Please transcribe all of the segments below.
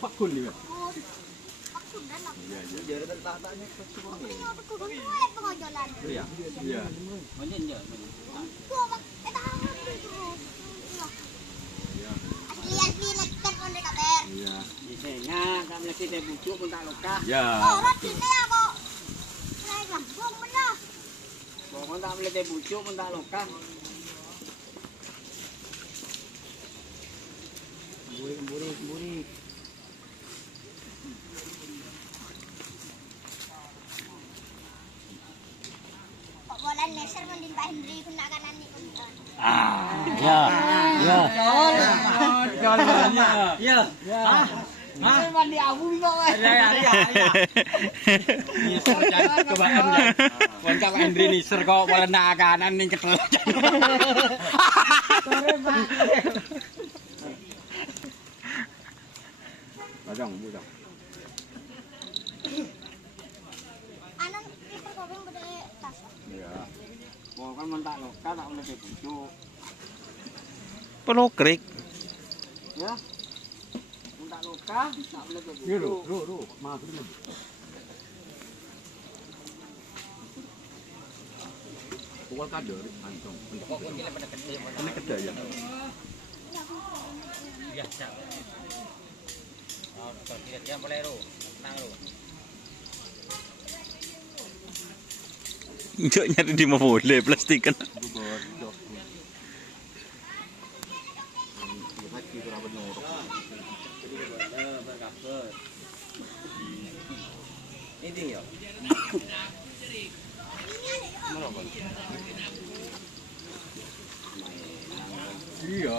Pakun dia. Pakun dan lah. Iya, iya. Jadi tata-tatanya kecil Ini ada kurun mulai pengojolan. Iya. Iya. Manjen ya. Tuh, Bang. Kita harus itu. Iya. Asli nekat onde kabar. Iya. Biasanya kami lagi teh bujuk pun tak luka. Ya. Orang sini aku. Saya gabung benar. Pokoknya tak boleh teh bujuk pun tak luka. Burik. Kok bola neser mending Pak Hendri pun nak kanan ni pun. Ya. Iya. Hah? Mandi abu kok. Iya. Niser jangan kebayang ya. Wancak Hendri niser kok bola nak kanan ning ketel. Bajang, bujang. Anak kiper kopeng gede tas. Iya. Pokoknya mentak luka tak boleh teh bujuk. Pelokrik. Ya. Mentak luka tak boleh teh Iya, bujuk. ru. Maaf dulu. Pukul kader, antong. Kok kuncinya pada kecil. Ini kedai ya. Biasa. Oh, kalau dia boleh ru. Tenang ru. Njok nyari di mana boleh plastik kan. Bogor, jok. Lagi kurang benar. Ini ya. Iya.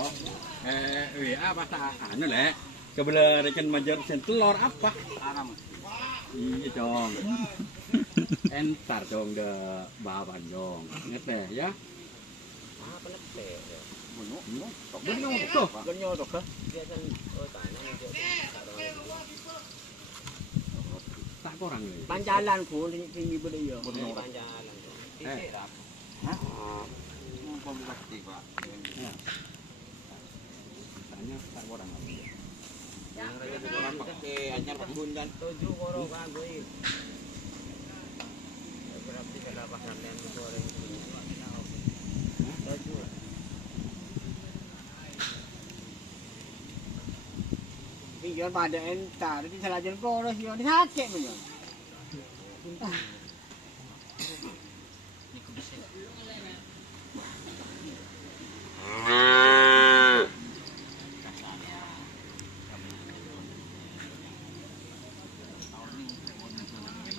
WA pas anu lek. Kebelah rekan majar sen telur apa? Aram. Iya dong. Entar dong de bawan dong. Ngeteh ya. Apa nak teh? Benuh. Benuh tuh. Genyo tok ke? Dia kan oh tanah dia. Tak kurang ni. Panjalan ku tinggi beli ya. Panjalan. Titik dah. Hah? Mumpung pasti Pak. Tanya tak kurang. Orang pakai anyar bundan 7 koro kagoi. Berarti kalau pasar yang goreng 7. Pion pada entar di selajan poros yo di sakit pion. Niku bisa.